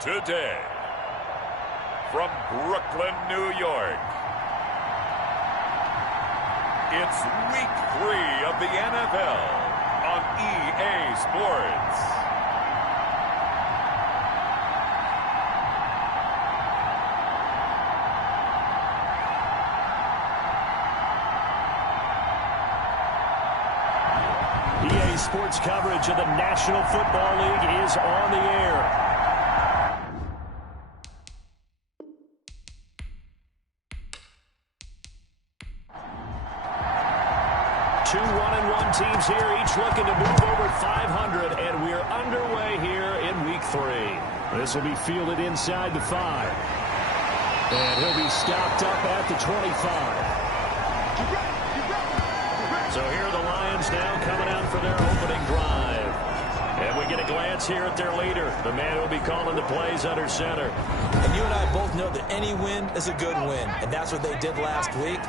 Today, from Brooklyn, New York, it's Week 3 of the NFL on EA Sports. EA Sports coverage of the National Football League is on the air. 2 1-1 teams here, each looking to move over 500, and we're underway here in Week 3. This will be fielded inside the 5. And he'll be stopped up at the 25. So here are the Lions now coming out for their opening drive. And we get a glance here at their leader, the man who will be calling the plays under center. And you and I both know that any win is a good win, and that's what they did last week.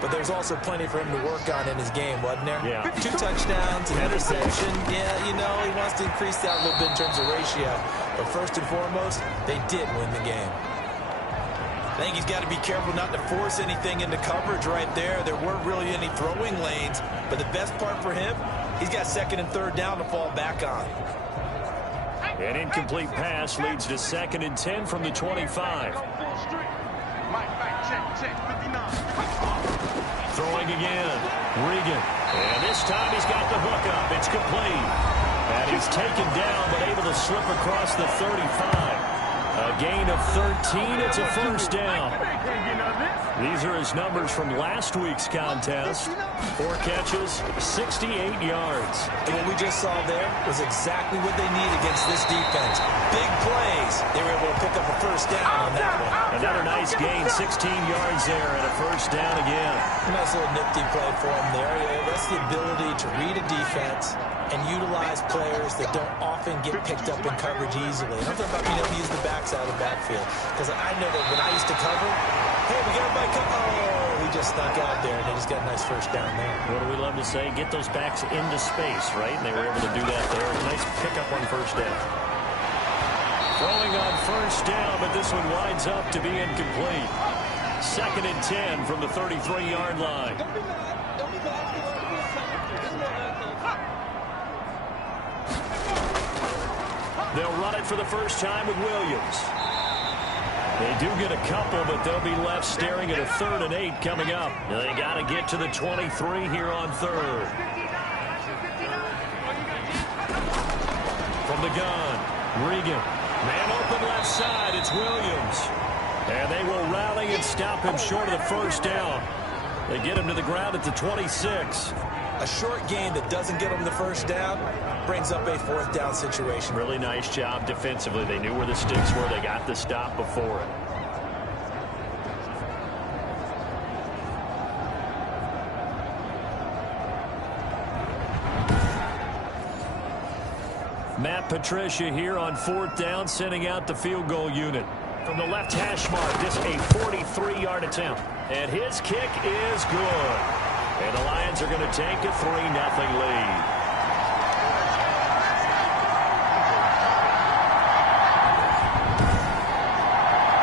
But there's also plenty for him to work on in his game, wasn't there? Yeah. 2 touchdowns, an interception. Yeah, you know, he wants to increase that a little bit in terms of ratio. But first and foremost, they did win the game. I think he's got to be careful not to force anything into coverage right there. There weren't really any throwing lanes. But the best part for him, he's got 2nd and 3rd down to fall back on. An incomplete pass leads to 2nd and 10 from the 25. Throwing again. Regan. And this time he's got the hook up. It's complete. And he's taken down but able to slip across the 35. A gain of 13. It's a first down. These are his numbers from last week's contest. 4 catches, 68 yards. And what we just saw there was exactly what they need against this defense. Big plays. They were able to pick up a first down on that one. Another nice gain, 16 yards there, and a first down again. A nice little nifty play for him there. That's the ability to read a defense and utilize players that don't often get picked up in coverage easily. And I'm talking about being able to use the backs out of the backfield. Because I know that when I used to cover, hey, we got everybody cover. Oh, he just snuck out there, and they just got a nice first down there. What do we love to say? Get those backs into space, right? And they were able to do that there. Nice pickup on first down. Throwing on first down, but this one winds up to be incomplete. 2nd and 10 from the 33-yard line. They'll run it for the first time with Williams. They do get a couple, but they'll be left staring at a 3rd and 8 coming up. They got to get to the 23 here on 3rd. From the gun, Regan. Man open left side, it's Williams. And they will rally and stop him short of the first down. They get him to the ground at the 26. A short gain that doesn't get them the first down brings up a 4th down situation. Really nice job defensively. They knew where the sticks were. They got the stop before it. Matt Patricia here on 4th down, sending out the field goal unit. From the left hash mark, this a 43-yard attempt. And his kick is good. And the Lions are going to take a 3-0 lead.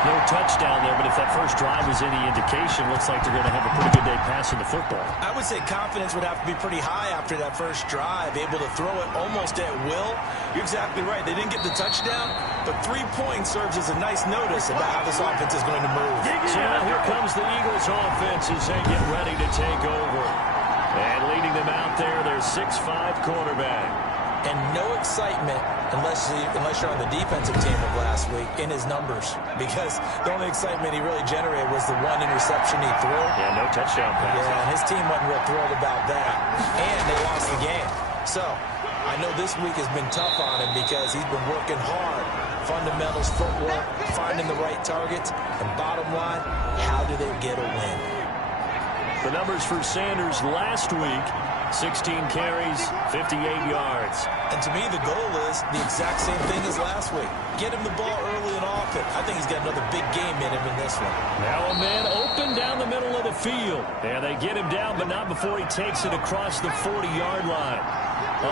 No touchdown there, but if that first drive is any indication, looks like they're going to have a pretty good day passing the football. I would say confidence would have to be pretty high after that first drive, able to throw it almost at will. You're exactly right. They didn't get the touchdown, but 3 points serves as a nice notice about how this offense is going to move. So now here comes the Eagles offense as they get ready to take over. And leading them out there, their 6'5" quarterback. And no excitement unless you're on the defensive team of last week in his numbers, because the only excitement he really generated was the 1 interception he threw. Yeah, no touchdown pass. Yeah, and his team wasn't real thrilled about that. And they lost the game. So I know this week has been tough on him because he's been working hard. Fundamentals, footwork, finding the right targets, and bottom line, how do they get a win? The numbers for Sanders last week: 16 carries, 58 yards. And to me, the goal is the exact same thing as last week. Get him the ball early and often. I think he's got another big game in him in this one. Now a man open down the middle of the field. And they get him down, but not before he takes it across the 40-yard line.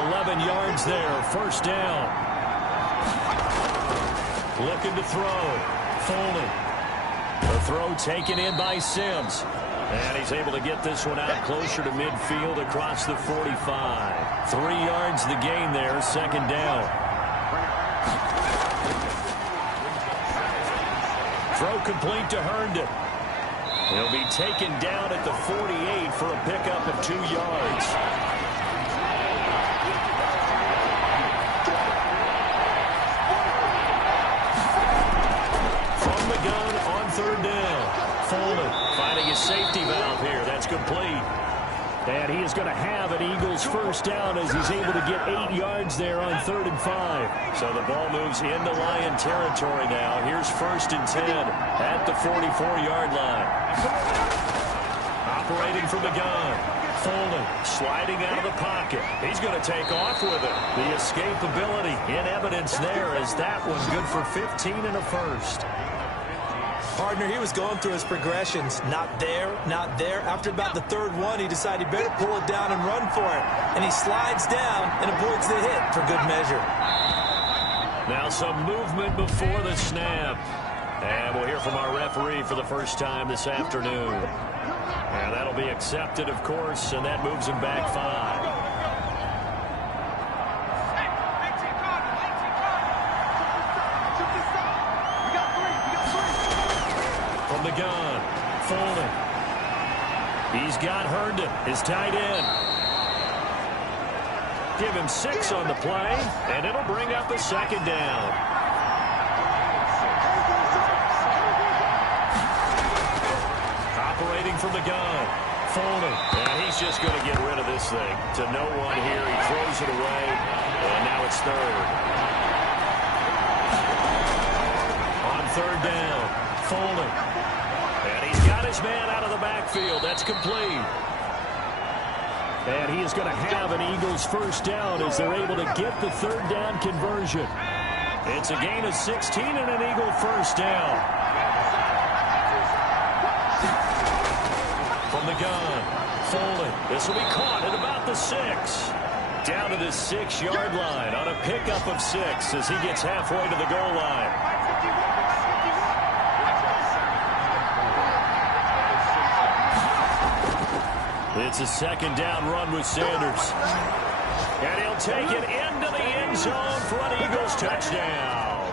11 yards there, first down. Looking to throw. Foley. The throw taken in by Sims. And he's able to get this one out closer to midfield across the 45. 3 yards the gain there, second down. Throw complete to Herndon. He'll be taken down at the 48 for a pickup of 2 yards. From the gun on third down. Foley finding his safety valve here. That's complete. And he is going to have an Eagles first down as he's able to get 8 yards there on 3rd and 5. So the ball moves into Lion territory now. Here's 1st and 10 at the 44-yard line. Operating from the gun. Foley sliding out of the pocket. He's going to take off with it. The escapability in evidence there as that one good for 15 and a first. Partner, he was going through his progressions. Not there, not there. After about the 3rd one, he decided he better pull it down and run for it. And he slides down and avoids the hit for good measure. Now some movement before the snap. And we'll hear from our referee for the first time this afternoon. And that'll be accepted, of course, and that moves him back 5. The gun. Foley. He's got Herndon, his tight end. Give him 6 on the play, and it'll bring up a second down. Operating from the gun. Foley. And he's just going to get rid of this thing. To no one here. He throws it away, and now it's 3rd. On 3rd down. Foley. And he's got his man out of the backfield. That's complete. And he is going to have an Eagles first down as they're able to get the 3rd down conversion. It's a gain of 16 and an Eagle first down. From the gun, Foley. This will be caught at about the 6. Down to the 6-yard line on a pickup of 6 as he gets halfway to the goal line. It's a 2nd down run with Sanders. And he'll take it into the end zone for an Eagles touchdown.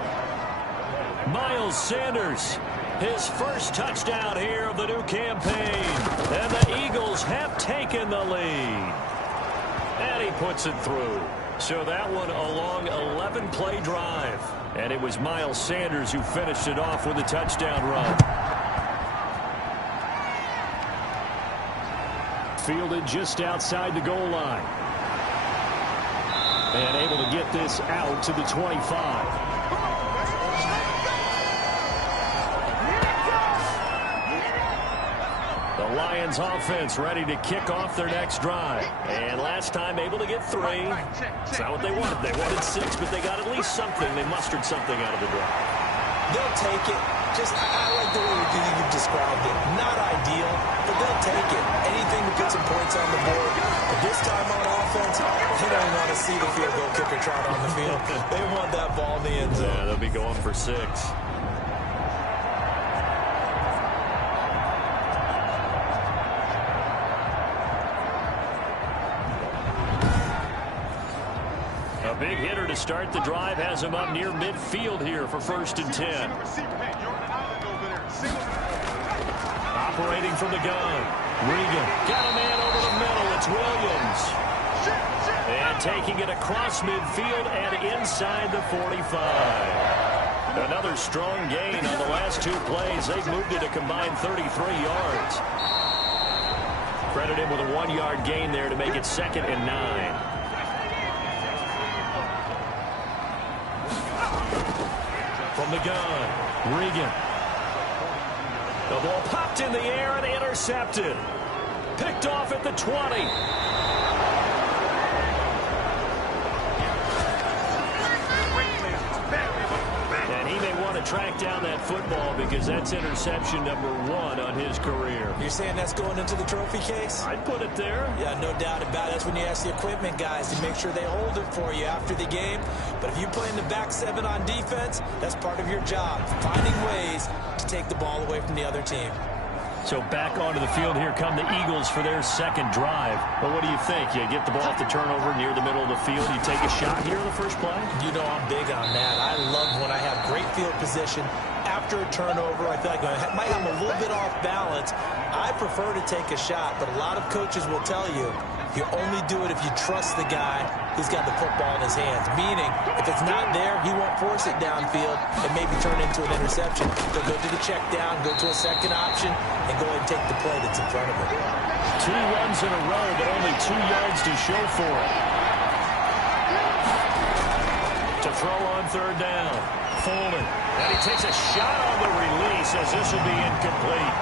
Miles Sanders, his first touchdown here of the new campaign. And the Eagles have taken the lead. And he puts it through. So that one a long 11-play drive. And it was Miles Sanders who finished it off with a touchdown run. Fielded just outside the goal line. And able to get this out to the 25. The Lions offense ready to kick off their next drive. And last time able to get 3. It's not what they wanted. They wanted 6, but they got at least something. They mustered something out of the drive. They'll take it. I like the way you described it. Not ideal, but they'll take it. Anything to get some points on the board. But this time on offense, they don't want to see the field goal kicker trot on the field. They want that ball in the end zone. Yeah, they'll be going for 6. A big hitter to start the drive has him up near midfield here for 1st and 10. Operating from the gun. Regan got a man over the middle. It's Williams. And taking it across midfield and inside the 45. Another strong gain on the last 2 plays. They've moved it a combined 33 yards. Credit him with a 1-yard gain there to make it 2nd and 9. From the gun, Regan. The ball popped in the air and intercepted. Picked off at the 20. And he may want to track down that football because that's interception number 1 on his career. You're saying that's going into the trophy case? I'd put it there. Yeah, no doubt about it. That's when you ask the equipment guys to make sure they hold it for you after the game. But if you play in the back 7 on defense, that's part of your job, finding ways to take the ball away from the other team. So back onto the field here come the Eagles for their second drive. Well, what do you think? You get the ball off the turnover near the middle of the field. You take a shot here in the first play? You know I'm big on that. I love when I have great field position. After a turnover, I feel like I might have a little bit off balance. I prefer to take a shot, but a lot of coaches will tell you only do it if you trust the guy who's got the football in his hands. Meaning, if it's not there, he won't force it downfield and maybe turn into an interception. He'll go to the check down, go to a second option, and go ahead and take the play that's in front of him. 2 runs in a row, but only 2 yards to show for it. To throw on third down. Fuller. And he takes a shot on the release as this will be incomplete.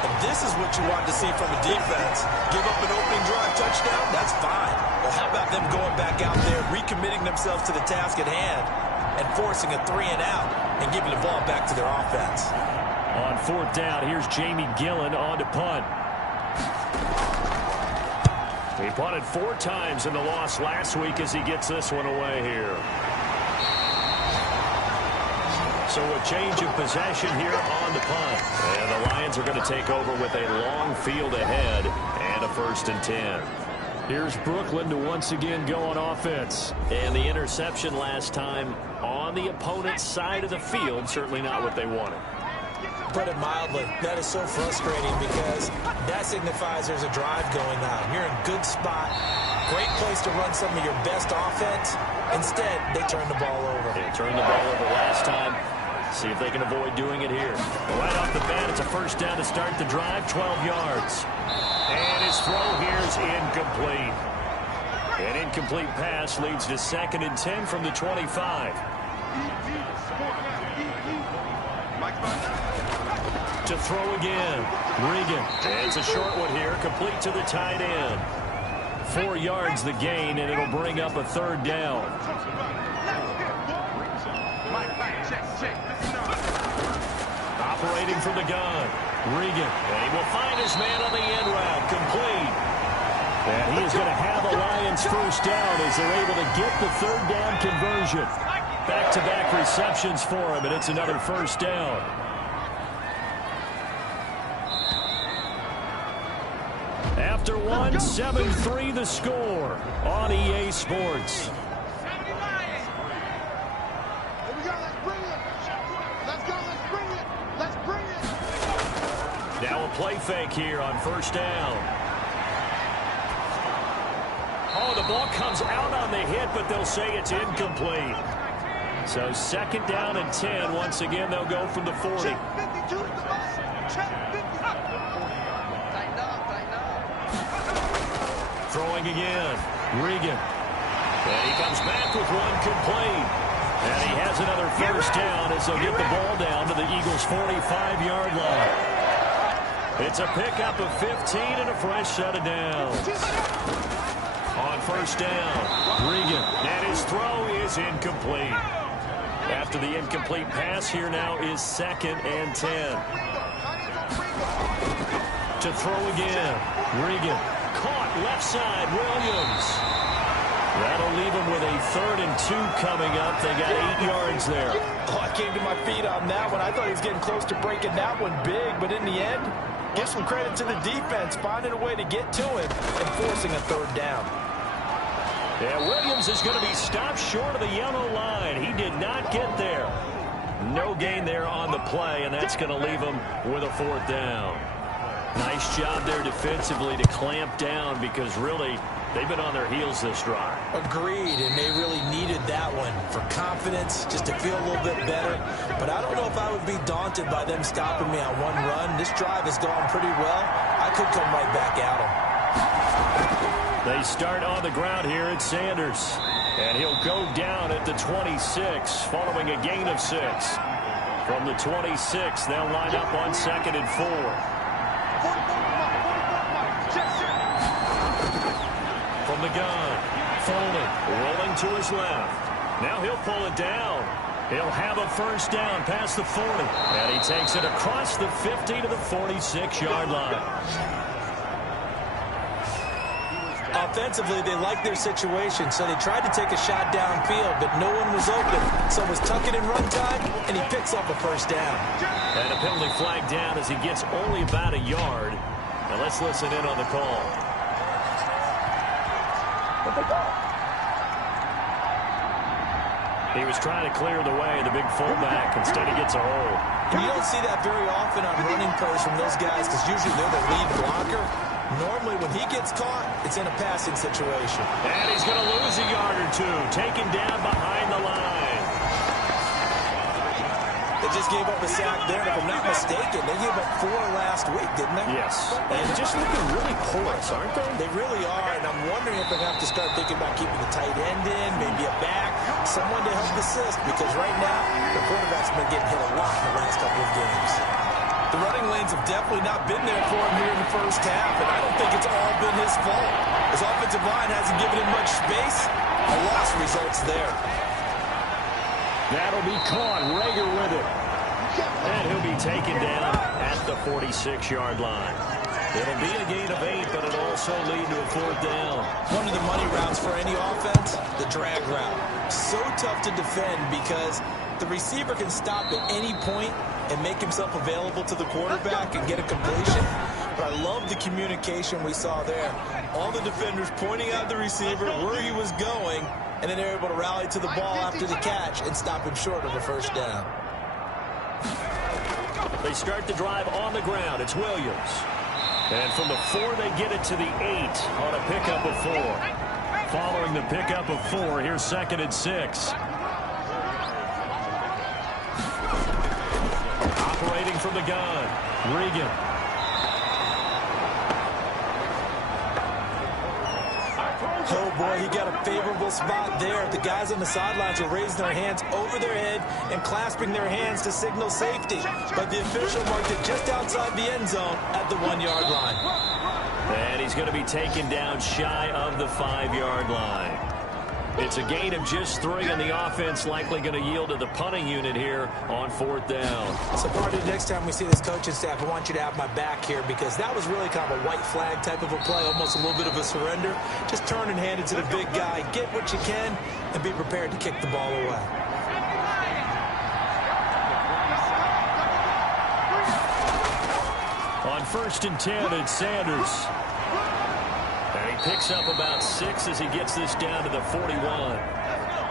And this is what you want to see from a defense. Give up an opening drive touchdown, that's fine. Well, how about them going back out there, recommitting themselves to the task at hand, and forcing a 3-and-out and giving the ball back to their offense. On fourth down, here's Jamie Gillen on to punt. He punted 4 times in the loss last week as he gets this one away here. So a change of possession here on the punt. And the Lions are going to take over with a long field ahead and a 1st and 10. Here's Brooklyn to once again go on offense. And the interception last time on the opponent's side of the field, certainly not what they wanted. Put it mildly, that is so frustrating because that signifies there's a drive going on. You're in a good spot, great place to run some of your best offense. Instead, they turn the ball over. They turned the ball over last time. See if they can avoid doing it here. Right off the bat, it's a 1st down to start the drive, 12 yards. And his throw here is incomplete. An incomplete pass leads to 2nd and 10 from the 25. To throw again. Regan. And it's a short one here, complete to the tight end. 4 yards the gain, and it'll bring up a 3rd down. Operating from the gun. Regan. And he will find his man on the end route. Complete. And he is going to have a Lions 1st down as they're able to get the 3rd down conversion. Back-to-back receptions for him, and it's another 1st down. After one, 7-3 the score on EA Sports. Now a play fake here on 1st down. Oh, the ball comes out on the hit, but they'll say it's incomplete. So 2nd down and 10. Once again, they'll go from the 40. Throwing again. Regan. And he comes back with one complete. And he has another 1st down as they'll get the ball down to the Eagles' 45-yard line. It's a pickup of 15 and a fresh set of downs. On 1st down, Regan. And his throw is incomplete. After the incomplete pass, here now is 2nd and 10. To throw again, Regan. Caught left side, Williams. That'll leave him with a 3rd and 2 coming up. They got 8 yards there. Oh, I came to my feet on that one. I thought he was getting close to breaking that one big, but in the end, give some credit to the defense, finding a way to get to him and forcing a 3rd down. Yeah, Williams is going to be stopped short of the yellow line. He did not get there. No gain there on the play, and that's going to leave him with a 4th down. Nice job there defensively to clamp down because really they've been on their heels this drive. Agreed, and they really needed that one for confidence, just to feel a little bit better. But I don't know if I would be daunted by them stopping me on one run. This drive has gone pretty well. I could come right back at them. They start on the ground here at Sanders. And he'll go down at the 26 following a gain of 6. From the 26, they'll line up on 2nd and 4. From the gun, Foley rolling to his left. Now he'll pull it down. He'll have a first down past the 40. And he takes it across the 50 to the 46-yard line. Offensively, they liked their situation, so they tried to take a shot downfield, but no one was open. So it was tuck it in run time, and he picks up a first down. And a penalty flag down as he gets only about a yard. Now let's listen in on the call. He was trying to clear the way, the big fullback. Instead, he gets a hold. You don't see that very often on running plays from those guys because usually they're the lead blocker. Normally, when he gets caught, it's in a passing situation. And he's going to lose a yard or two, taken down behind the line. They just gave up a sack there, and if I'm not mistaken, they gave up 4 last week, didn't they? Yes. And just looking really porous, aren't they? They really are, and I'm wondering if they have to start thinking about keeping the tight end in, maybe a back, someone to help assist, because right now, the quarterback's been getting hit a lot in the last couple of games. The running lanes have definitely not been there for him here in the first half, and I don't think it's all been his fault. His offensive line hasn't given him much space. A loss results there. That'll be caught. Rager with it. And he'll be taken down at the 46-yard line. It'll be a gain of 8, but it'll also lead to a 4th down. One of the money routes for any offense, the drag route. So tough to defend because the receiver can stop at any point and make himself available to the quarterback and get a completion. But I love the communication we saw there. All the defenders pointing out the receiver where he was going, and then they're able to rally to the ball after the catch and stop him short of a first down. They start the drive on the ground. It's Williams. And from the 4, they get it to the 8 on a pickup of 4. Following the pickup of 4, here's 2nd and 6. Operating from the gun, Regan. Oh, boy, he got a favorable spot there. The guys on the sidelines are raising their hands over their head and clasping their hands to signal safety. But the official marked it just outside the end zone at the 1-yard line. And he's going to be taken down shy of the 5-yard line. It's a gain of just 3, and the offense likely going to yield to the punting unit here on 4th down. So, Party, next time we see this coaching staff, I want you to have my back here because that was really kind of a white flag type of a play, almost a little bit of a surrender. Just turn and hand it to the big guy, get what you can, and be prepared to kick the ball away. On 1st and 10, it's Sanders. And he picks up about 6 as he gets this down to the 41.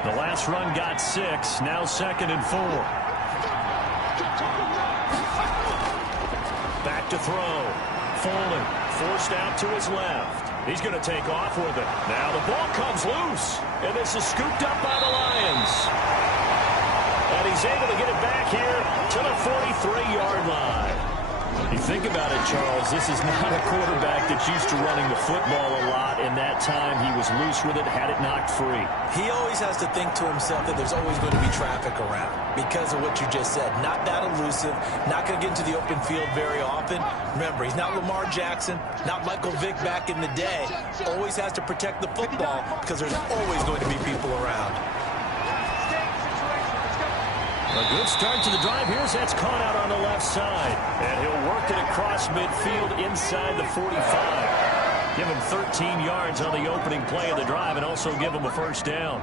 The last run got 6, now 2nd and 4. Back to throw. Foley forced out to his left. He's going to take off with it. Now the ball comes loose, and this is scooped up by the Lions. And he's able to get it back here to the 43-yard line. You think about it, Charles, this is not a quarterback that's used to running the football a lot, and that time he was loose with it, had it knocked free. He always has to think to himself that there's always going to be traffic around because of what you just said. Not that elusive, not going to get into the open field very often. Remember, he's not Lamar Jackson, not Michael Vick back in the day. Always has to protect the football because there's always going to be people around. A good start to the drive. Here's that's caught out on the left side. And he'll work it across midfield inside the 45. Give him 13 yards on the opening play of the drive and also give him a first down.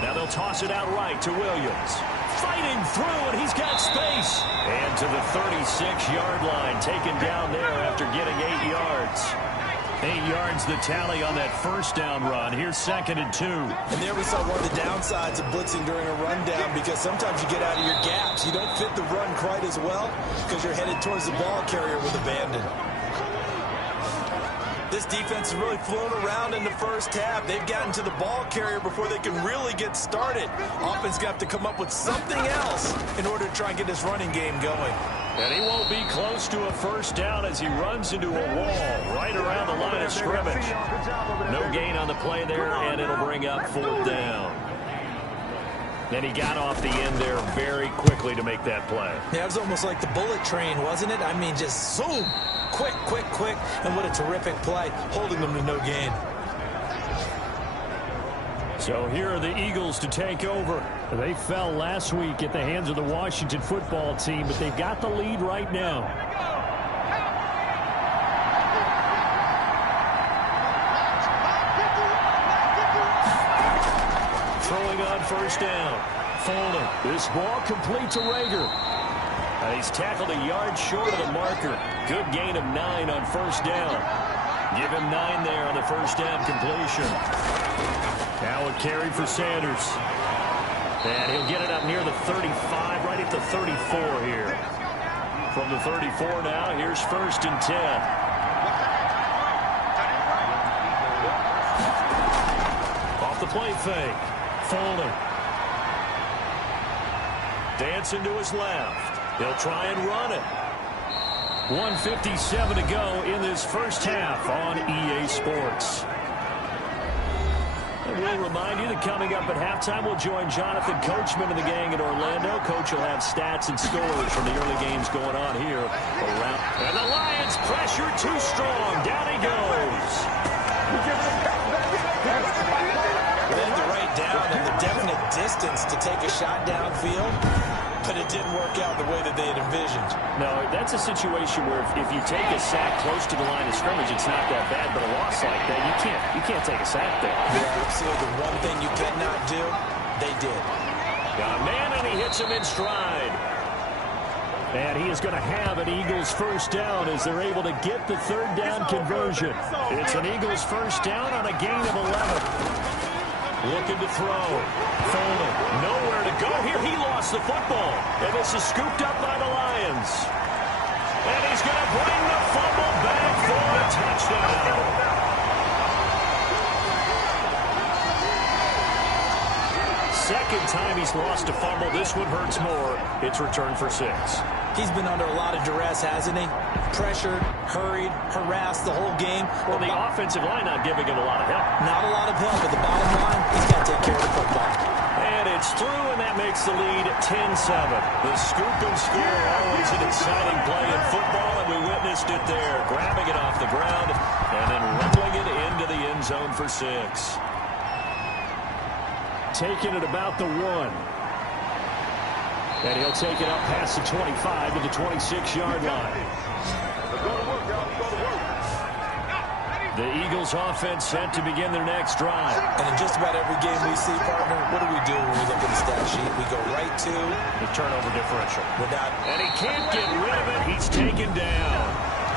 Now they'll toss it out right to Williams. Fighting through, and he's got space. And to the 36-yard line, taken down there after getting 8 yards. 8 yards the tally on that first down run. Here's 2nd and 2. And there we saw one of the downsides of blitzing during a rundown because sometimes you get out of your gaps. You don't fit the run quite as well because you're headed towards the ball carrier with abandon. This defense has really flown around in the first half. They've gotten to the ball carrier before they can really get started. Offense got to come up with something else in order to try and get this running game going. And he won't be close to a first down as he runs into a wall right around the line of scrimmage. No gain on the play there, and it'll bring up 4th down. Then he got off the end there very quickly to make that play. Yeah, it was almost like the bullet train, wasn't it? I mean, just zoom. Quick, quick, quick. And what a terrific play, holding them to no gain. So here are the Eagles to take over. They fell last week at the hands of the Washington football team, but they've got the lead right now. Throwing on first down. Foley. This ball complete to Rager. He's tackled a yard short of the marker. Good gain of 9 on first down. Give him 9 there on the first down completion. Now a carry for Sanders. And he'll get it up near the 35, right at the 34 here. From the 34 now, here's first and 10. Off the play fake. Foley. Dancing to his left. He'll try and run it. 1:57 to go in this first half on EA Sports. And we'll remind you that coming up at halftime, we'll join Jonathan Coachman and the gang in Orlando. Coach will have stats and scores from the early games going on here around. And the Lions pressure too strong. Down he goes. Then the right down and the definite distance to take a shot downfield. But it didn't work out the way that they had envisioned. No, that's a situation where if you take a sack close to the line of scrimmage, it's not that bad. But a loss like that, you can't take a sack there. Yeah, absolutely. The one thing you cannot do, they did. Got a man, and he hits him in stride. And he is going to have an Eagles first down as they're able to get the third down conversion. It's an Eagles first down on a gain of 11. Looking to throw. Foley, nowhere to go here. He lost the football. And this is scooped up by the Lions. And he's going to bring the fumble back for a touchdown. Second time he's lost a fumble. This one hurts more. It's returned for 6. He's been under a lot of duress, hasn't he? Pressured, hurried, harassed the whole game. Well, the offensive line not giving him a lot of help. Not a lot of help, but the bottom line, he's got to take care of the football. And it's through, and that makes the lead 10-7. The scoop and score, always an exciting play in football, and we witnessed it there. Grabbing it off the ground and then rumbling it into the end zone for 6. Taking it about the 1. And he'll take it up past the 25 to the 26-yard line. The Eagles offense set to begin their next drive. And in just about every game we see, partner, what do we do when we look at the stat sheet? We go right to the turnover differential. And he can't get rid of it. He's taken down.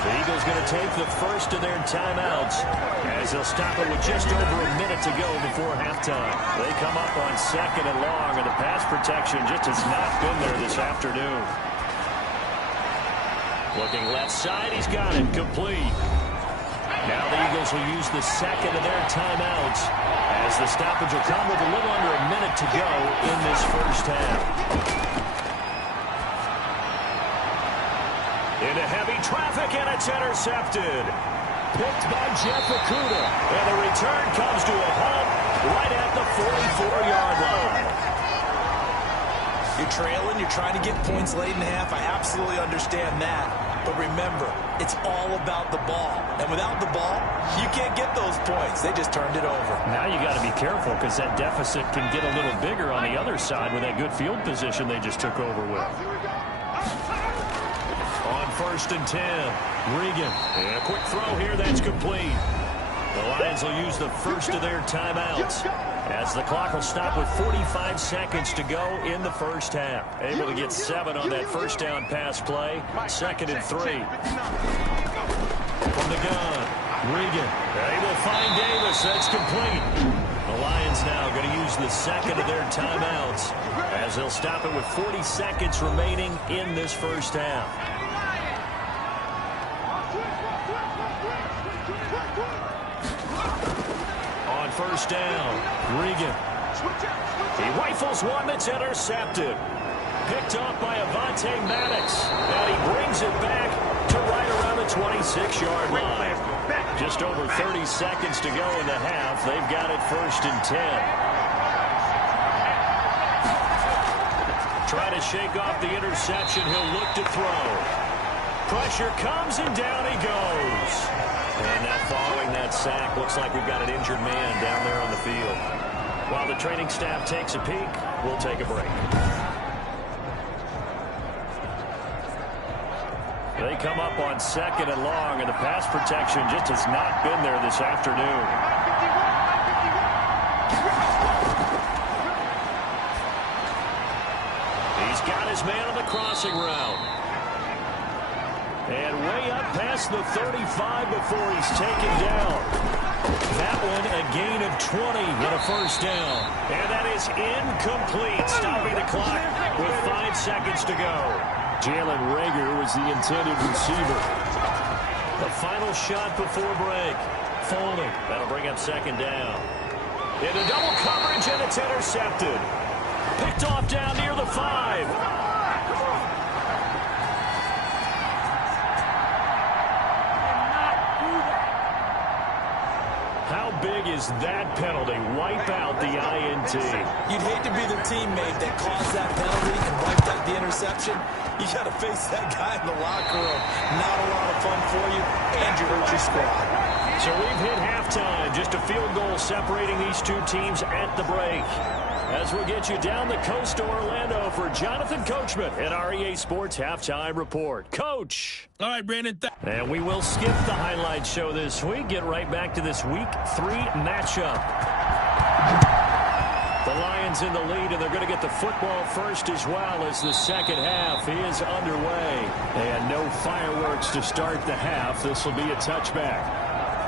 The Eagles going to take the first of their timeouts as they'll stop it with just over a minute to go before halftime. They come up on second and long, and the pass protection just has not been there this afternoon. Looking left side, he's got it complete. Now the Eagles will use the second of their timeouts as the stoppage will come with a little under a minute to go in this first half. Into heavy traffic, and it's intercepted. Picked by Jeff Okudah. And the return comes to a halt right at the 44-yard line. You're trailing. You're trying to get points late in half. I absolutely understand that. But remember, it's all about the ball. And without the ball, you can't get those points. They just turned it over. Now you got to be careful because that deficit can get a little bigger on the other side with that good field position they just took over with. On first and 10, Regan. And a quick throw here, that's complete. The Lions will use the first of their timeouts as the clock will stop with 45 seconds to go in the first half. Able to get 7 on that first down pass play. Second and 3. From the gun, Regan. They will find Davis. That's complete. The Lions now going to use the second of their timeouts as they'll stop it with 40 seconds remaining in this first half. On first down, Regan. He rifles one that's intercepted. Picked off by Avonte Maddox. And he brings it back to right around the 26-yard line. Just over 30 seconds to go in the half. They've got it first and 10. Try to shake off the interception. He'll look to throw. Pressure comes and down he goes. And now following that sack, looks like we've got an injured man down there on the field. While the training staff takes a peek, we'll take a break. They come up on 2nd and long, and the pass protection just has not been there this afternoon. He's got his man on the crossing route. And way up past the 35 before he's taken down. That one a gain of 20 and a first down. And that is incomplete, stopping the clock with 5 seconds to go. Jalen Reagor was the intended receiver. The final shot before break. Folding. That'll bring up 2nd down. Into double coverage, and it's intercepted. Picked off down near the 5. How big is that penalty? Wipe out the INT. You'd hate to be the teammate that caused that penalty and wiped out the interception. You got to face that guy in the locker room. Not a lot of fun for you, and you hurt your squad. So we've hit halftime. Just a field goal separating these two teams at the break. As we'll get you down the coast to Orlando for Jonathan Coachman at our EA Sports Halftime Report. Coach. All right, Brandon. And we will skip the highlight show this week. Get right back to this Week 3 matchup. The Lions in the lead, and they're going to get the football first as well as the second half is underway. And no fireworks to start the half. This will be a touchback.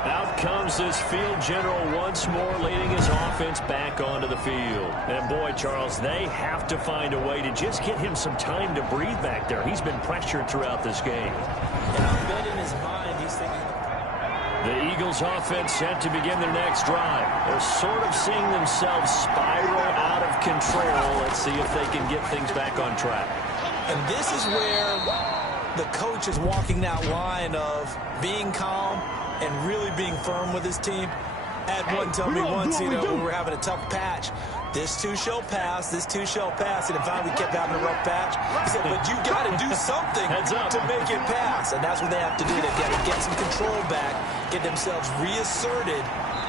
Out comes this field general once more, leading his offense back onto the field. And boy, Charles, they have to find a way to just get him some time to breathe back there. He's been pressured throughout this game. And I bet in his mind he's thinking... The Eagles offense set to begin their next drive. They're sort of seeing themselves spiral out of control. Let's see if they can get things back on track. And this is where the coach is walking that line of being calm and really being firm with his team. Had one tell me once, we were having a tough patch. This too shall pass, this too shall pass. And finally we kept having a rough patch. He said, but you got to do something to make it pass. And that's what they have to do. They've got to get some control back, get themselves reasserted,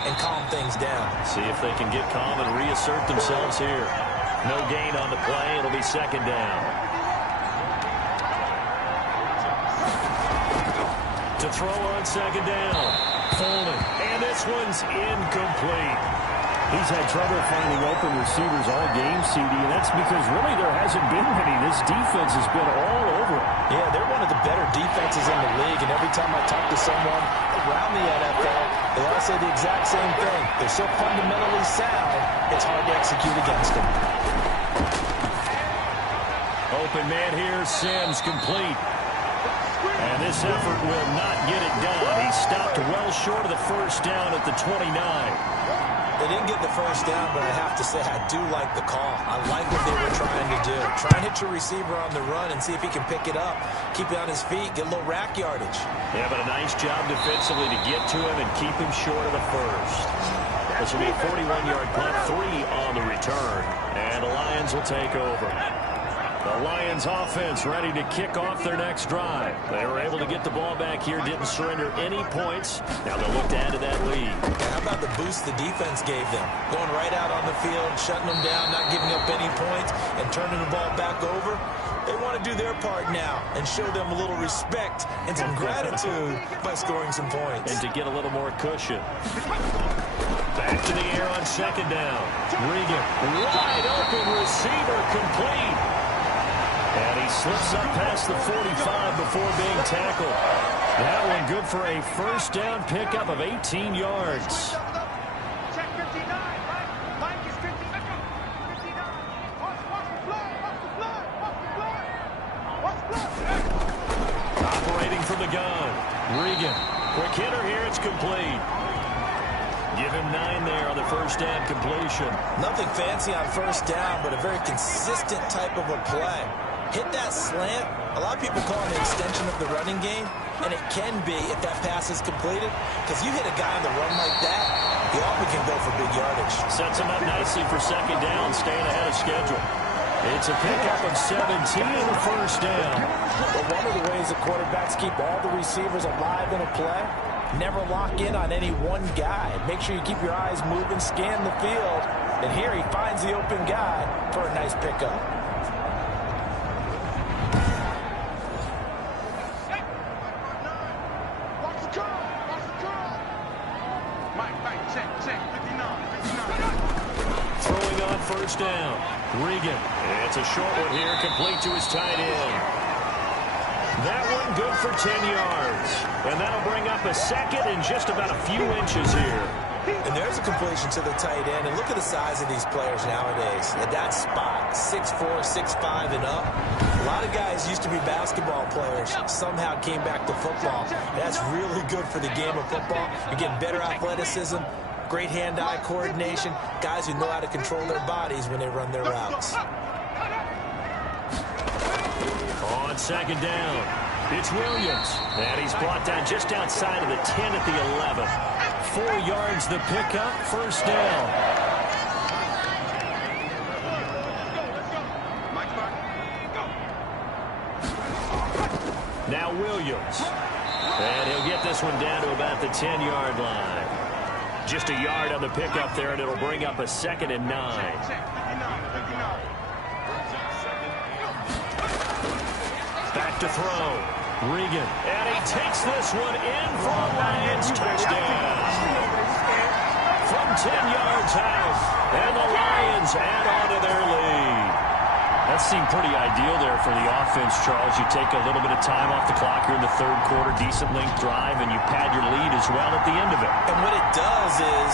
and calm things down. See if they can get calm and reassert themselves here. No gain on the play. It'll be 2nd down. To throw on 2nd down. Folding. And this one's incomplete. He's had trouble finding open receivers all game, CD, and that's because really there hasn't been many. This defense has been all over it. Yeah, they're one of the better defenses in the league, and every time I talk to someone around the NFL, they all say the exact same thing. They're so fundamentally sound, it's hard to execute against them. Open man here, Sims complete. And this effort will not get it done. He stopped well short of the first down at the 29. They didn't get the first down, but I have to say I do like the call. I like what they were trying to do. Try and hit your receiver on the run and see if he can pick it up. Keep it on his feet, get a little rack yardage. Yeah, but a nice job defensively to get to him and keep him short of the first. This will be a 41-yard punt, 3 on the return. And the Lions will take over. The Lions offense ready to kick off their next drive. They were able to get the ball back here, didn't surrender any points. Now they'll look to add to that lead. And how about the boost the defense gave them? Going right out on the field, shutting them down, not giving up any points, and turning the ball back over. They want to do their part now and show them a little respect and some gratitude by scoring some points. And to get a little more cushion. Back to the air on 2nd down. Regan, wide open receiver, complete. And he slips up past the 45 before being tackled. That one good for a first down pickup of 18 yards. Check 59, right? Mike is 59. 59. What's the blood? Operating from the gun. Regan. Quick hitter here. It's complete. Give him 9 there on the first down completion. Nothing fancy on first down, but a very consistent type of a play. Hit that slant. A lot of people call it an extension of the running game, and it can be if that pass is completed, because you hit a guy on the run like that, he often can go for big yardage. Sets him up nicely for 2nd down, staying ahead of schedule. It's a pickup of 17 and a first down. But one of the ways that quarterbacks keep all the receivers alive in a play, never lock in on any one guy. Make sure you keep your eyes moving, scan the field, And here he finds the open guy for a nice pickup. Throwing on first down. Regan. It's a short one here, complete to his tight end. That one good for 10 yards. And that'll bring up a second and just about a few inches here. And there's a completion to the tight end. And look at the size of these players nowadays. At that spot, 6'4", 6'5", and up. A lot of guys used to be basketball players. Somehow came back to football. And that's really good for the game of football. You're getting better athleticism, great hand-eye coordination, guys who know how to control their bodies when they run their routes. On second down, it's Williams. And he's brought down just outside of the 10 at the 11. 4 yards the pickup, first down. Now Williams. And he'll get this one down to about the 10-yard line. Just a yard on the pickup there, and it'll bring up a 2nd and 9. Back to throw. Regan. And he takes this one in for a Lions touchdown. From 10 yards out. And the Lions add on to their lead. That seemed pretty ideal there for the offense, Charles. You take a little bit of time off the clock here in the third quarter, decent length drive, and you pad your lead as well at the end of it. And what it does is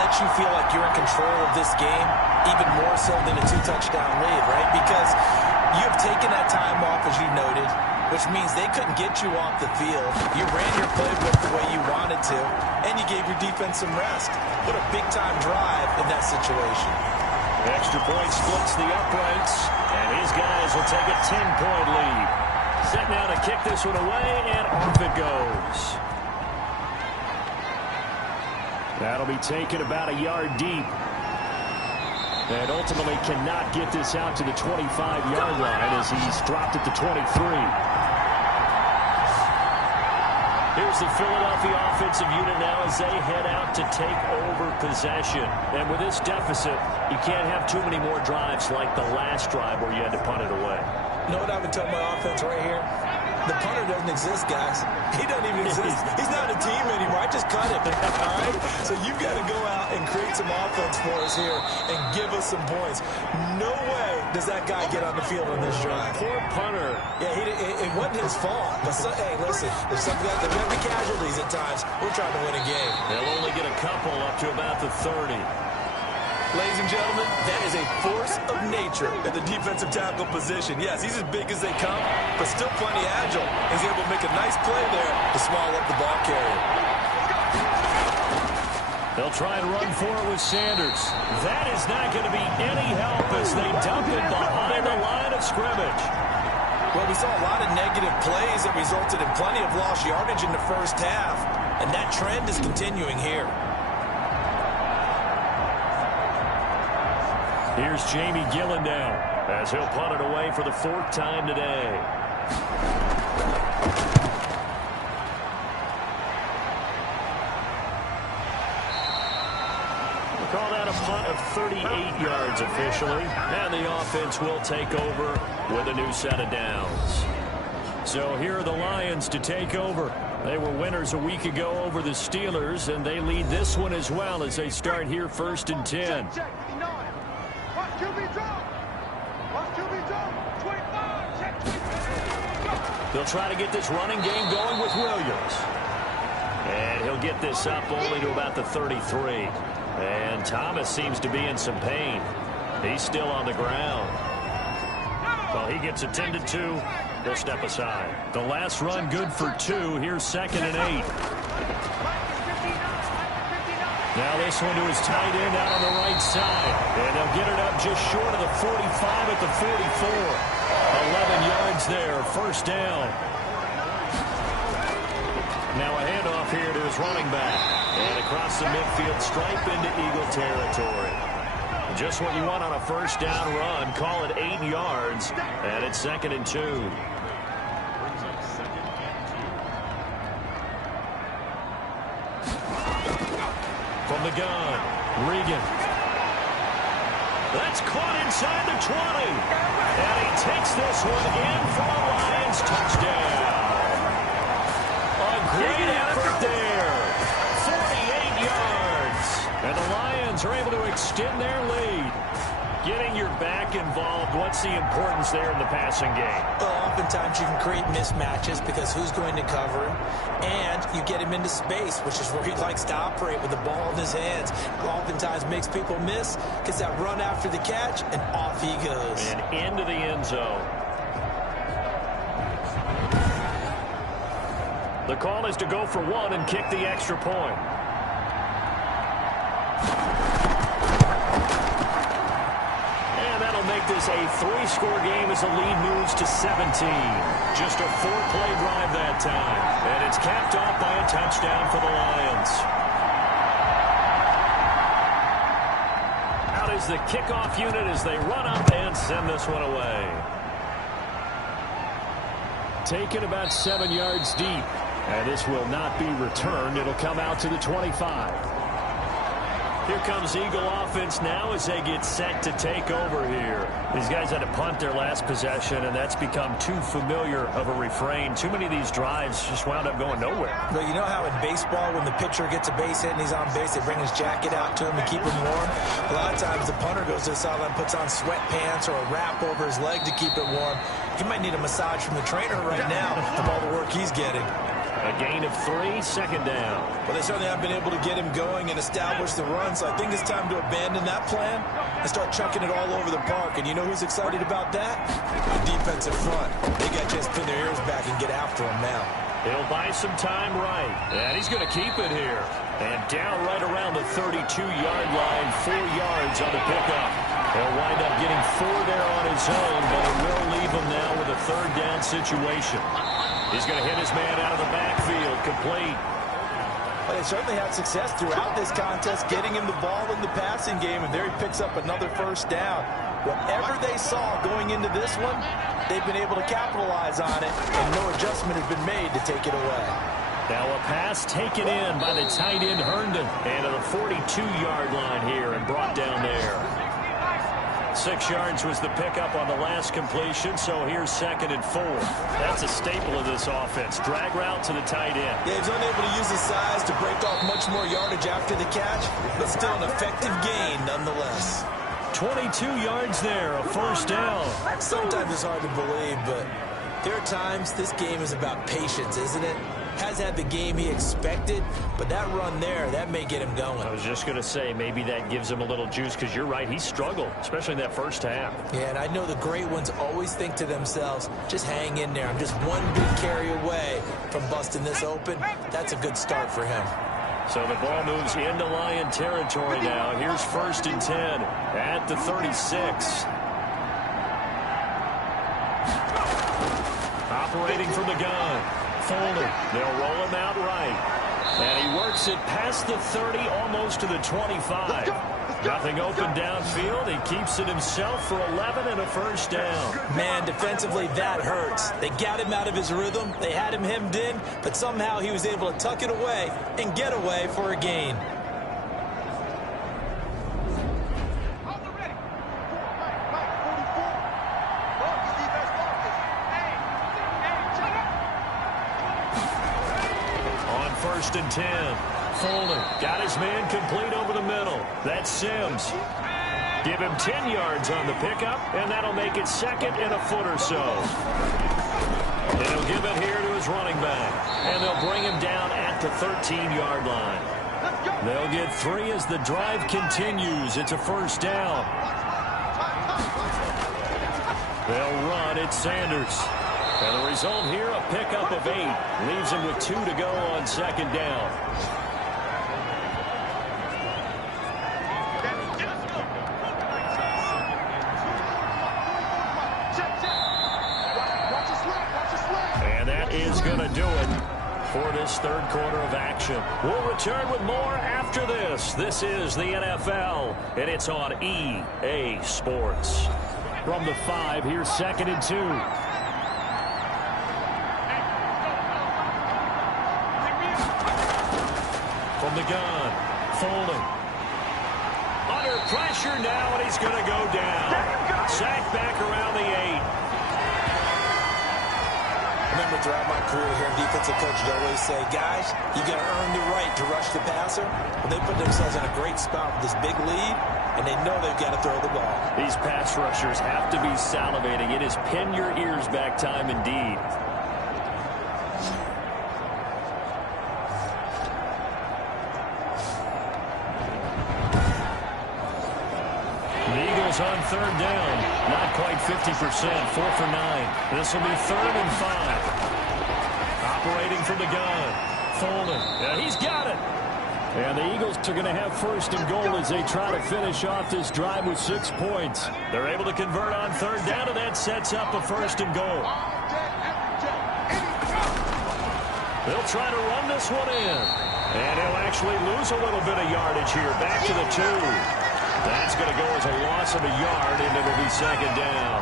let you feel like you're in control of this game, even more so than a 2-touchdown lead, right? Because you have taken that time off, as you noted, which means they couldn't get you off the field. You ran your playbook the way you wanted to, and you gave your defense some rest. What a big-time drive in that situation. Extra point splits the uprights, and his guys will take a 10-point lead. Set now to kick this one away, and off it goes. That'll be taken about a yard deep. And ultimately cannot get this out to the 25-yard line as he's dropped at the 23. Here's the Philadelphia offensive unit now as they head out to take over possession. And with this deficit, you can't have too many more drives like the last drive where you had to punt it away. You know what I would tell my offense right here? The punter doesn't exist, guys. He doesn't even exist. He's not a team anymore. I just cut him, all right? So you've got to go out and create some offense for us here and give us some points. No way does that guy get on the field on this drive. Poor punter. Yeah, it wasn't his fault. But, hey, listen, there's some guys, there's going to be casualties at times. We're trying to win a game. They'll only get a couple up to about the 30. Ladies and gentlemen, that is a force of nature at the defensive tackle position. Yes, he's as big as they come, but still plenty agile. He's able to make a nice play there to swallow up the ball carrier. They'll try and run for it with Sanders. That is not going to be any help as they dump it behind the line of scrimmage. Well, we saw a lot of negative plays that resulted in plenty of lost yardage in the first half, and that trend is continuing here. Here's Jamie Gillen now as he'll punt it away for the 4th time today. We'll call that a punt of 38 yards officially, and the offense will take over with a new set of downs. So here are the Lions to take over. They were winners a week ago over the Steelers, and they lead this one as well as they start here 1st and 10. They'll try to get this running game going with Williams. And he'll get this up only to about the 33. And Thomas seems to be in some pain. He's still on the ground. Well, he gets attended to. They'll step aside. The last run good for 2. Here's 2nd and 8. Now this one to his tight end out on the right side. And they'll get it up just short of the 45 at the 44. 11 yards there, 1st down. Now a handoff here to his running back. And across the midfield stripe into Eagle territory. Just what you want on a 1st down run. Call it 8 yards. And it's 2nd and 2. From the gun, Regan. That's caught inside the 20. And he takes this one in for a Lions touchdown. A great effort there. 48 yards. And the Lions are able to extend their lead. Getting your back involved, what's the importance there in the passing game? Well, oftentimes you can create mismatches because who's going to cover him, and you get him into space, which is where he likes to operate with the ball in his hands. Oftentimes makes people miss, gets that run after the catch, and off he goes. And into the end zone. The call is to go for one and kick the extra point. Make this a 3-score game as the lead moves to 17. Just a 4-play drive that time. And it's capped off by a touchdown for the Lions. Out is the kickoff unit as they run up and send this one away. Taken about 7 yards deep. And this will not be returned. It'll come out to the 25. Here comes Eagle offense now as they get set to take over here. These guys had to punt their last possession, and that's become too familiar of a refrain. Too many of these drives just wound up going nowhere. But you know how in baseball, when the pitcher gets a base hit and he's on base, they bring his jacket out to him to keep him warm? A lot of times the punter goes to the sideline, puts on sweatpants or a wrap over his leg to keep it warm. He might need a massage from the trainer right now from all the work he's getting. A gain of 3, second down. Well, they certainly haven't been able to get him going and establish the run, so I think it's time to abandon that plan and start chucking it all over the park. And you know who's excited about that? The defensive front. They got to just pin their ears back and get after him now. He'll buy some time right. And he's going to keep it here. And down right around the 32-yard line, 4 yards on the pickup. He'll wind up getting 4 there on his own, but it will leave him now with a 3rd down situation. He's going to hit his man out of the backfield, complete. Well, they certainly had success throughout this contest, getting him the ball in the passing game, and there he picks up another 1st down. Whatever they saw going into this one, they've been able to capitalize on it, and no adjustment has been made to take it away. Now a pass taken in by the tight end Herndon, and to the 42-yard line here and brought down there. 6 yards was the pickup on the last completion, so here's 2nd and 4. That's a staple of this offense. Drag route to the tight end. Yeah, he's unable to use his size to break off much more yardage after the catch, but still an effective gain nonetheless. 22 yards there, a 1st down. Sometimes it's hard to believe, but there are times this game is about patience, isn't it? Has had the game he expected, but that run there, that may get him going. I was just going to say, maybe that gives him a little juice, because you're right, he struggled, especially in that 1st half. Yeah, and I know the great ones always think to themselves, just hang in there. I'm just one big carry away from busting this open. That's a good start for him. So the ball moves into Lion territory now. Here's 1st and 10 at the 36. Operating from the gun. Foley. They'll roll him out right. And he works it past the 30, almost to the 25. Nothing open downfield. He keeps it himself for 11 and a 1st down. Man, defensively, that hurts. They got him out of his rhythm. They had him hemmed in, but somehow he was able to tuck it away and get away for a gain. On 1st and 10. Foley got his man complete over the middle. That's Sims. Give him 10 yards on the pickup, and that'll make it 2nd and a foot or so. And he'll give it here to his running back. And they'll bring him down at the 13-yard line. They'll get 3 as the drive continues. It's a 1st down. They'll run. It's Sanders. And the result here, a pickup of 8. Leaves him with 2 to go on 2nd down. And that is going to do it for this 3rd quarter of action. We'll return with more after this. This is the NFL, and it's on EA Sports. From the 5, here's 2nd and 2. From the gun, Foley. Under Pressure now, and he's going to go down. Sacked back around the 8. I remember throughout my career here, defensive coaches always say, guys, you got to earn the right to rush the passer. Well, they put themselves in a great spot with this big lead, and they know they've got to throw the ball. These pass rushers have to be salivating. It is pin your ears back time indeed. On third down, not quite 50%, 4 for 9. This will be 3rd and 5. Operating from the gun, Folden. Yeah, he's got it. And the Eagles are going to have 1st and goal as they try to finish off this drive with 6 points. They're able to convert on 3rd down, and that sets up a 1st and goal. They'll try to run this one in. And he'll actually lose a little bit of yardage here. Back to the 2. That's going to go as a loss of a yard, and it will be 2nd down.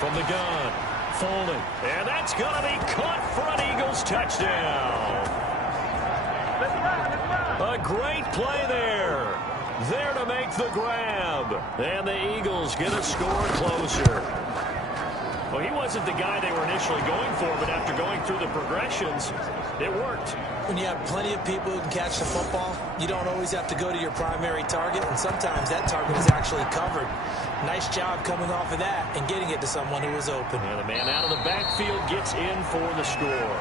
From the gun, Folden. And that's going to be caught for an Eagles touchdown. A great play there. There to make the grab. And the Eagles get a score closer. Well, he wasn't the guy they were initially going for, but after going through the progressions, it worked. When you have plenty of people who can catch the football, you don't always have to go to your primary target, and sometimes that target is actually covered. Nice job coming off of that and getting it to someone who was open. And the man out of the backfield gets in for the score.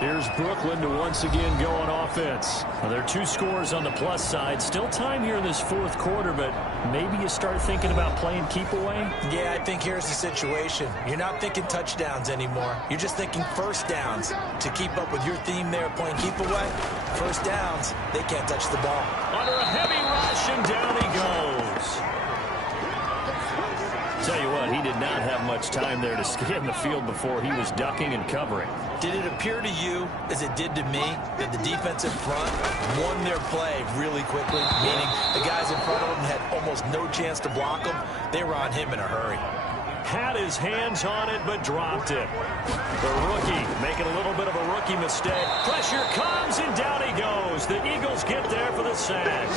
Here's Brooklyn to once again go on offense. Well, there are 2 scores on the plus side. Still time here in this 4th quarter, but maybe you start thinking about playing keep away? Yeah, I think here's the situation. You're not thinking touchdowns anymore. You're just thinking 1st downs. To keep up with your theme there, playing keep away, 1st downs, they can't touch the ball. Under a heavy rush, and down he goes. Tell you what, he did not have much time there to scan the field before he was ducking and covering. Did it appear to you, as it did to me, that the defensive front won their play really quickly? Meaning the guys in front of them had almost no chance to block them. They were on him in a hurry. Had his hands on it, but dropped it. The rookie making a little bit of a rookie mistake. Pressure comes, and down he goes. The Eagles get there for the sack.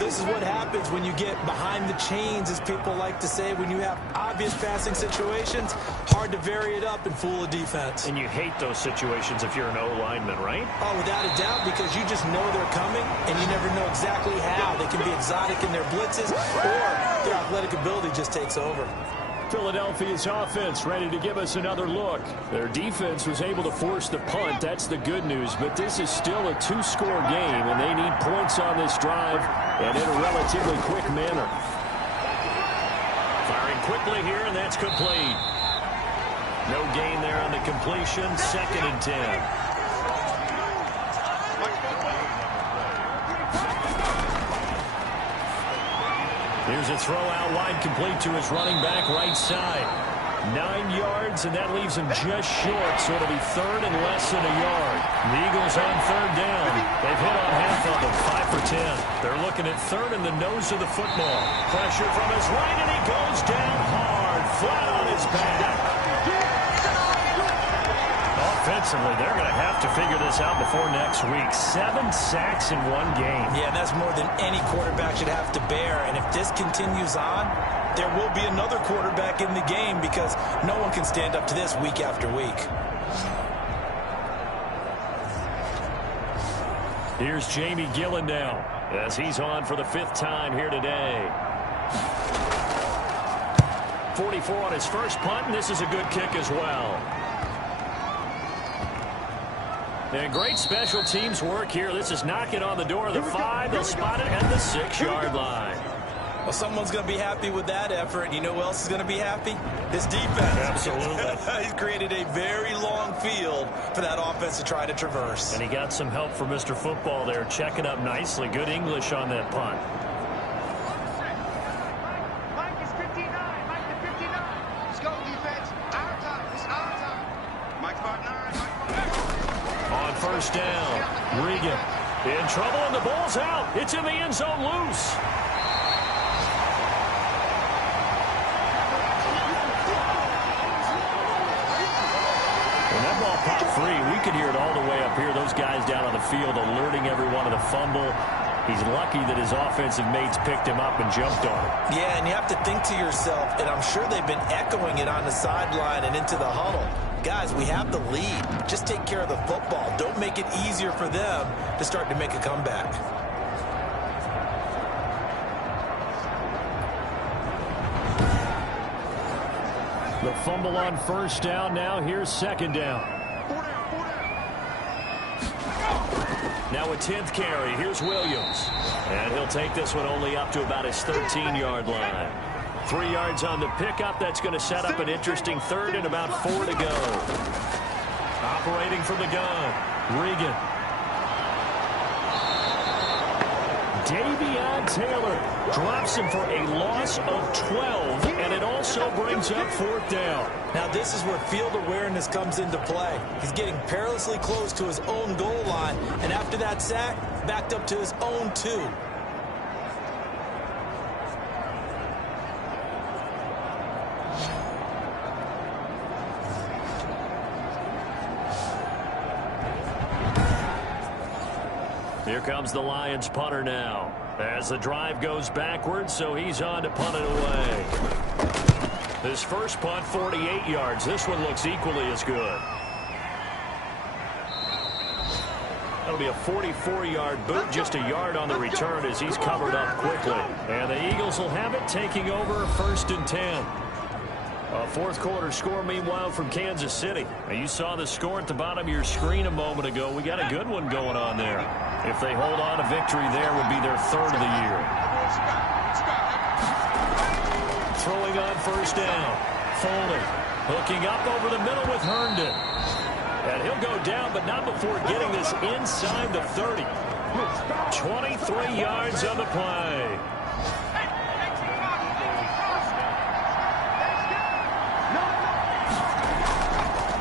This is what happens when you get behind the chains, as people like to say. When you have obvious passing situations, hard to vary it up and fool a defense. And you hate those situations if you're an O-lineman, right? Oh, without a doubt, because you just know they're coming, and you never know exactly how. They can be exotic in their blitzes, or their athletic ability just takes over. Philadelphia's offense ready to give us another look. Their defense was able to force the punt. That's the good news. But this is still a 2-score game, and they need points on this drive and in a relatively quick manner. Firing quickly here, and that's complete. No gain there on the completion. 2nd and 10. Here's a throw out wide, complete to his running back right side. 9 yards, and that leaves him just short, so it'll be 3rd and less than a yard. The Eagles on 3rd down. They've hit on half of them, 5 for 10. They're looking at 3rd in the nose of the football. Pressure from his right, and he goes down hard, flat on his back. Offensively, they're going to have to figure this out before next week. 7 sacks in 1 game. Yeah, and that's more than any quarterback should have to bear. And if this continues on, there will be another quarterback in the game, because no one can stand up to this week after week. Here's Jamie Gillen now, as he's on for the 5th time here today. 44 on his first punt, and this is a good kick as well. And great special teams work here. This is knocking on the door of the 5. They'll spot it at the 6-yard line. Well, someone's going to be happy with that effort. You know who else is going to be happy? His defense. Absolutely. He's created a very long field for that offense to try to traverse. And he got some help from Mr. Football there, checking up nicely. Good English on that punt. Mike is 59. Mike to 59. Let's go, defense. Our time. It's our time. Mike 59. On 1st down, Regan in trouble, and the ball's out. It's in the end zone loose. could hear it all the way up here. Those guys down on the field alerting everyone of the fumble. He's lucky that his offensive mates picked him up and jumped on him. Yeah, and you have to think to yourself, and I'm sure they've been echoing it on the sideline and into the huddle. Guys, we have the lead. Just take care of the football. Don't make it easier for them to start to make a comeback. The fumble on first down. Now here's second down. Now a 10th carry. Here's Williams. And he'll take this one only up to about his 13-yard line. 3 yards on the pickup. That's going to set up an interesting third and about 4 to go. Operating from the gun, Regan. Davion Taylor drops him for a loss of 12, and it also brings up 4th down. Now this is where field awareness comes into play. He's getting perilously close to his own goal line, and after that sack, backed up to his own 2. Here comes the Lions punter now. As the drive goes backwards, so he's on to punt it away. His first punt, 48 yards. This one looks equally as good. That'll be a 44-yard boot, just a yard on the return as he's covered up quickly. And the Eagles will have it, taking over 1st and 10. A fourth quarter score, meanwhile, from Kansas City. Now, you saw the score at the bottom of your screen a moment ago. We got a good one going on there. If they hold on, a victory there would be their 3rd of the year. Throwing on first down. Foley hooking up over the middle with Herndon. And he'll go down, but not before getting this inside the 30. 23 yards on the play.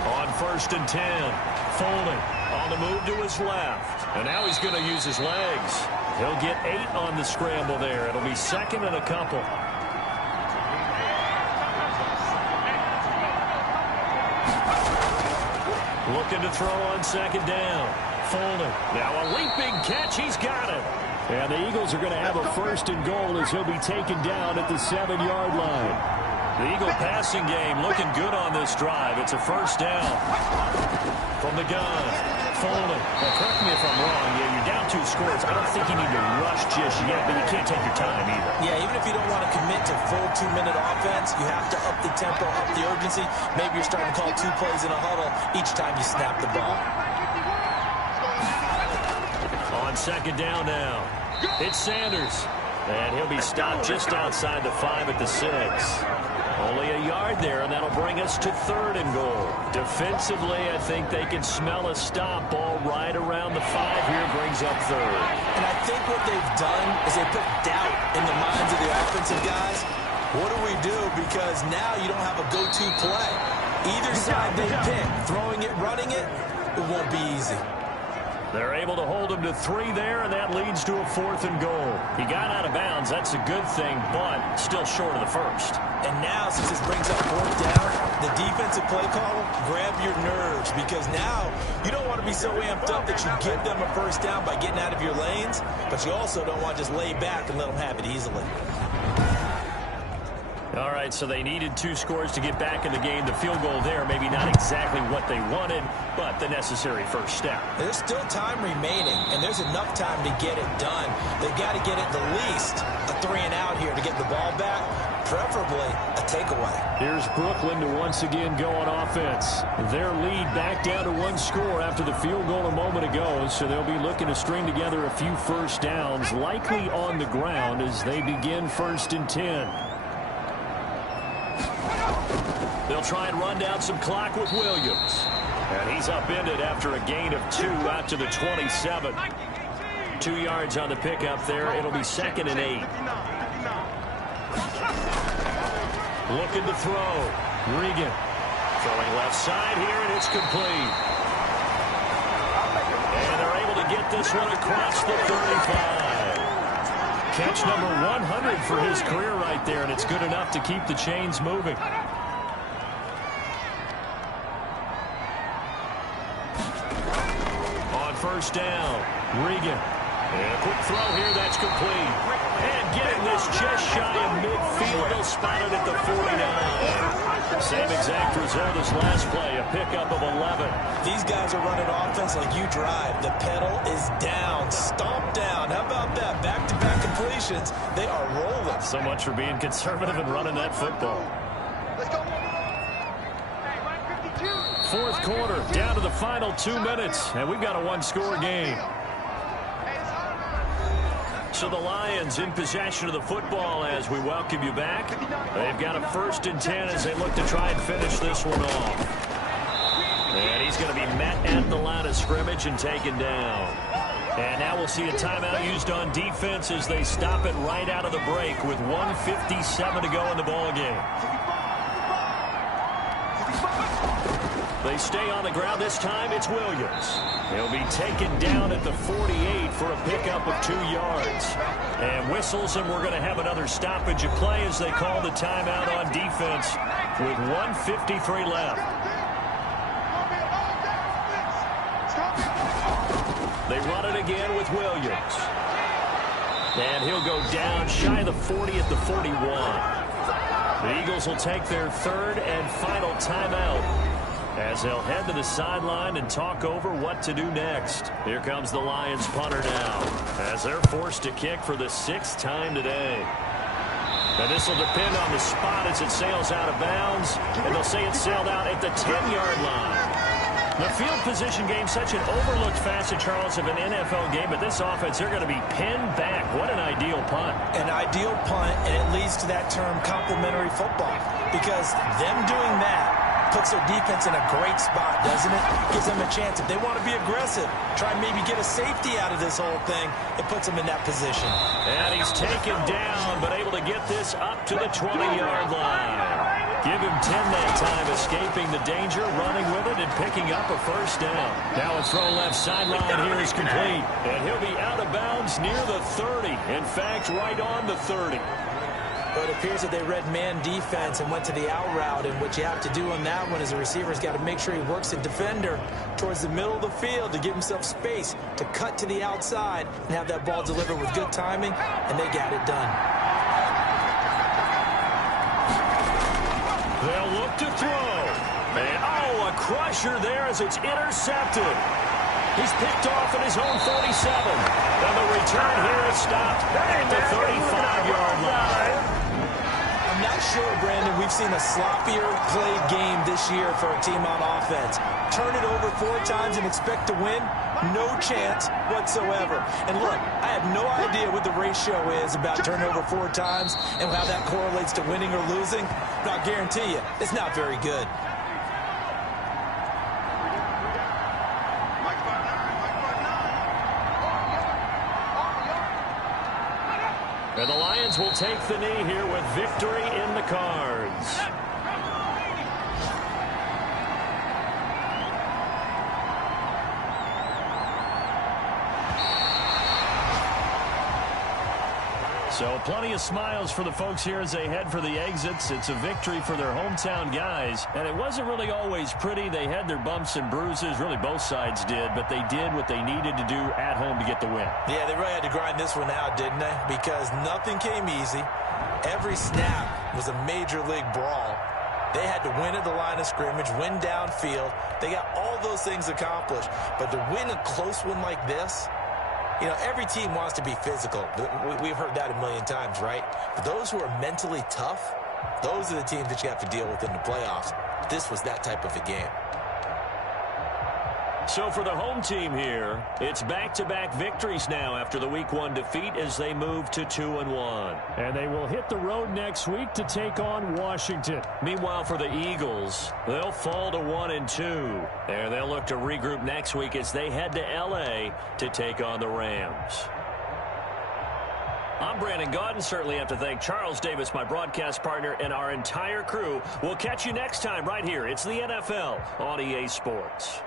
On 1st and 10. Foley on the move to his left. And now he's going to use his legs. He'll get 8 on the scramble there. It'll be 2nd and a couple. Looking to throw on 2nd down. Foley. Now a leaping catch. He's got it. And the Eagles are going to have a 1st and goal as he'll be taken down at the 7-yard line. The Eagle passing game looking good on this drive. It's a 1st down. From the gun, Foley. Well, correct me if I'm wrong. Yeah, you're down 2 scores. I don't think you need to rush just yet, but you can't take your time either. Yeah, even if you don't want to commit to full 2-minute offense, you have to up the tempo, up the urgency. Maybe you're starting to call 2 plays in a huddle each time you snap the ball. On 2nd down now, it's Sanders. And he'll be stopped just outside the 5 at the 6. Only a yard there, and that'll bring us to 3rd and goal. Defensively, I think they can smell a stop. Ball right around the 5 here, brings up 3rd. And I think what they've done is they put doubt in the minds of the offensive guys. What do we do? Because now you don't have a go-to play. Either side they pick, throwing it, running it, it won't be easy. They're able to hold him to 3 there, and that leads to a 4th and goal. He got out of bounds. That's a good thing, but still short of the 1st. And now, since this brings up 4th down, the defensive play caller, grab your nerves, because now you don't want to be so amped up that you give them a 1st down by getting out of your lanes, but you also don't want to just lay back and let them have it easily. All right, so they needed 2 scores to get back in the game. The field goal there, maybe not exactly what they wanted, but the necessary 1st step. There's still time remaining, and there's enough time to get it done. They've got to get at the least a 3 and out here to get the ball back, preferably a takeaway. Here's Brooklyn to once again go on offense. Their lead back down to 1 score after the field goal a moment ago, so they'll be looking to string together a few 1st downs, likely on the ground as they begin 1st and 10. They'll try and run down some clock with Williams. And he's upended after a gain of 2 out to the 27. 2 yards on the pickup there. It'll be 2nd and 8. Looking to throw. Regan. Throwing left side here, and it's complete. And they're able to get this one across the 35. Catch number 100 for his career right there, and it's good enough to keep the chains moving. first down. Regan. And a quick throw here, that's complete. And getting this just shy of midfield. They'll spot it at the 49. Same exact result as last play, a pickup of 11. These guys are running offense like you drive. The pedal is down, stomp down. How about that? Back-to-back completions. They are rolling. So much for being conservative and running that football. Let's go. Fourth quarter, down to the final 2 minutes, and we've got a one-score game. So the Lions in possession of the football as we welcome you back. They've got a 1st and 10 as they look to try and finish this one off. And he's going to be met at the line of scrimmage and taken down. And now we'll see a timeout used on defense as they stop it right out of the break with 1:57 to go in the ballgame. They stay on the ground. This time it's Williams. He'll be taken down at the 48 for a pickup of 2 yards. And whistles, and we're going to have another stoppage of play as they call the timeout on defense with 1:53 left. They run it again with Williams. And he'll go down shy of the 40 at the 41. The Eagles will take their 3rd and final timeout as they'll head to the sideline and talk over what to do next. Here comes the Lions punter now as they're forced to kick for the 6th time today. And this will depend on the spot as it sails out of bounds, and they'll say it sailed out at the 10-yard line. The field position game, such an overlooked facet, Charles, of an NFL game, but this offense, they're going to be pinned back. What an ideal punt. An ideal punt, and it leads to that term complementary football, because them doing that puts their defense in a great spot, doesn't it? Gives them a chance. If they want to be aggressive, try and maybe get a safety out of this whole thing, it puts them in that position. And he's taken down, but able to get this up to the 20-yard line. Give him 10 that time, escaping the danger, running with it, and picking up a 1st down. Now a throw left sideline here is complete. And he'll be out of bounds near the 30. In fact, right on the 30. But it appears that they read man defense and went to the out route, and what you have to do on that one is the receiver's got to make sure he works the defender towards the middle of the field to give himself space to cut to the outside and have that ball delivered with good timing, and they got it done. They'll look to throw. And, a crusher there as it's intercepted. He's picked off at his own 47. And the return here is stopped at the 35-yard line. I'm not sure, Brandon, we've seen a sloppier played game this year for a team on offense. Turn it over 4 times and expect to win? No chance whatsoever. And look, I have no idea what the ratio is about turning over 4 times and how that correlates to winning or losing, but I'll guarantee you, it's not very good. And the Lions will take the knee here with victory in the cards. So plenty of smiles for the folks here as they head for the exits. It's a victory for their hometown guys. And it wasn't really always pretty. They had their bumps and bruises. Really, both sides did. But they did what they needed to do at home to get the win. Yeah, they really had to grind this one out, didn't they? Because nothing came easy. Every snap was a major league brawl. They had to win at the line of scrimmage, win downfield. They got all those things accomplished. But to win a close one like this, you know, every team wants to be physical. We've heard that a million times, right? But those who are mentally tough, those are the teams that you have to deal with in the playoffs. This was that type of a game. So for the home team here, it's back-to-back victories now after the Week 1 defeat as they move to 2-1. And they will hit the road next week to take on Washington. Meanwhile, for the Eagles, they'll fall to 1-2. There, they'll look to regroup next week as they head to L.A. to take on the Rams. I'm Brandon Gaudin. Certainly have to thank Charles Davis, my broadcast partner, and our entire crew. We'll catch you next time right here. It's the NFL on EA Sports.